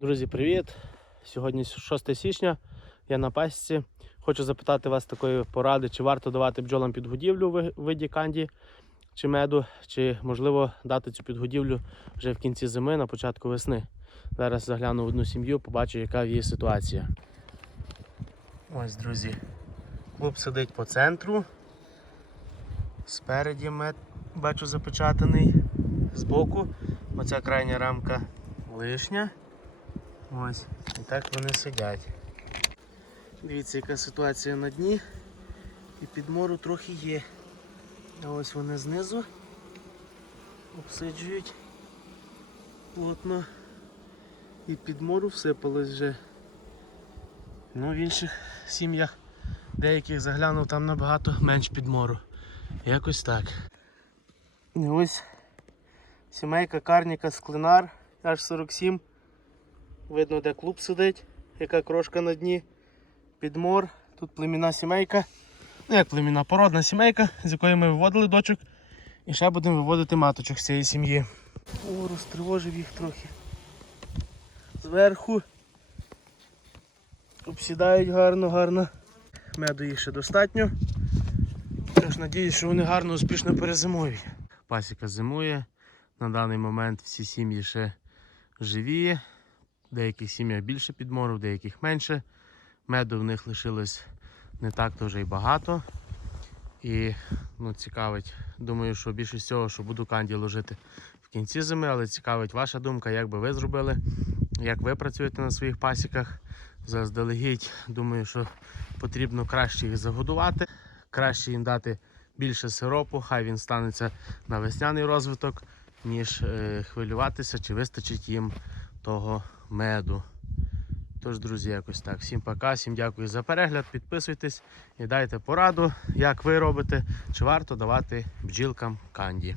Друзі, привіт! Сьогодні 6 січня. Я на пасіці. Хочу запитати вас такої поради, чи варто давати бджолам підгодівлю ви- виді канді чи меду, чи можливо дати цю підгодівлю вже в кінці зими, на початку весни. Зараз загляну в одну сім'ю, побачу, яка є ситуація. Ось, друзі, клуб сидить по центру. Спереді мед бачу запечатаний. Збоку. Оця крайня рамка лишня. Ось. І так вони сидять. Дивіться, яка ситуація на дні. І підмору трохи є. А ось вони знизу обсиджують плотно. І підмору всипалось вже. Ну, в інших сім'ях деяких заглянув там набагато менш підмору. Якось так. І ось сімейка карніка склинар аж 47. Видно, де клуб сидить, яка крошка на дні. Підмор. Тут племінна сімейка. Ну як племінна породна сімейка, з якої ми виводили дочок. І ще будемо виводити маточок з цієї сім'ї. О, розтривожив їх трохи. Зверху. Обсідають гарно, гарно. Меду їх ще достатньо. Тож надіюсь, що вони гарно успішно перезимують. Пасіка зимує. На даний момент всі сім'ї ще живі. Деяких сім'ях більше підмору, деяких менше. Меду в них лишилось не так то вже й багато. І ну, цікавить, думаю, що більше всього, що буду канді ложити в кінці зими, але цікавить ваша думка, як би ви зробили, як ви працюєте на своїх пасіках. Заздалегідь, думаю, що потрібно краще їх загодувати, краще їм дати більше сиропу, хай він станеться на весняний розвиток, ніж е, хвилюватися, чи вистачить їм того меду. Тож, друзі, якось так. Всім пока, всім дякую за перегляд. Підписуйтесь і дайте пораду, як ви робите, чи варто давати бджілкам канді.